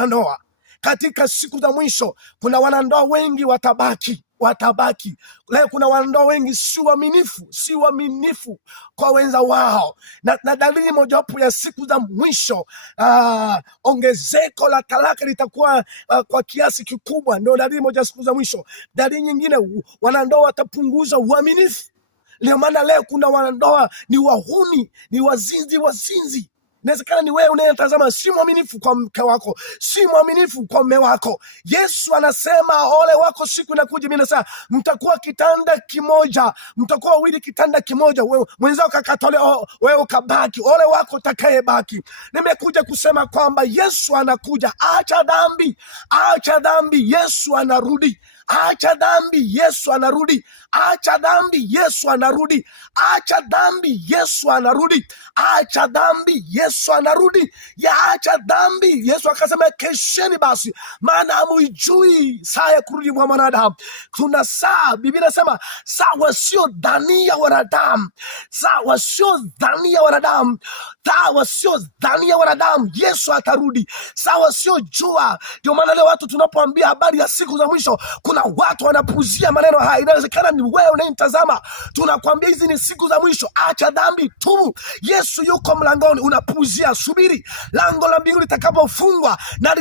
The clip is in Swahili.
wanandoa katika siku za mwisho. Kuna wanandoa wengi watabaki. Leo kuna wanandoa wengi si waaminifu kwa wenza wao, na dalili mojawapo ya siku za mwisho, ongezeko la talaka litakuwa kwa kiasi kikubwa. Ndio dalili moja ya siku za mwisho. Dalili nyingine, wanandoa watapunguza uaminifu. Ndio maana leo kuna wanandoa ni wahuni, ni wazinzi. Inawezekana ni wewe unayetazama, si mwaminifu kwa mke wako, si mwaminifu kwa mume wako. Yesu anasema ole wako siku inakuja, mimi nasema mtakuwa kitanda kimoja, mtakuwa wawili kitanda kimoja, wewe mwenzao kakatolewa, wewe ukabaki, ole wako utakayebaki. Nimekuja kusema kwamba Yesu anakuja. Acha dhambi, Yesu anarudi. Acha dhambi, Yesu anarudi. Acha dhambi, Yesu anarudi. Acha dhambi, Yesu anarudi. Acha dhambi, Yesu anarudi. Acha dhambi. Yesu akasema kesheni basi, maana hamuijui saa ya kurudi kwa mwanadamu. Kuna saa, Biblia inasema saa wasiodhania wanadamu, Yesu atarudi. Saa wasiojua. Ndio maana leo watu tunapoambia habari ya siku za mwisho, kuna watu wanapuzia maneno haya. Inawezekana ni wewe unayemtazama, tunakwambia hizi ni siku za mwisho. Acha dhambi, tubu, Yesu yuko mlangoni. Unapuzia, subiri lango la mbinguni litakapofungwa na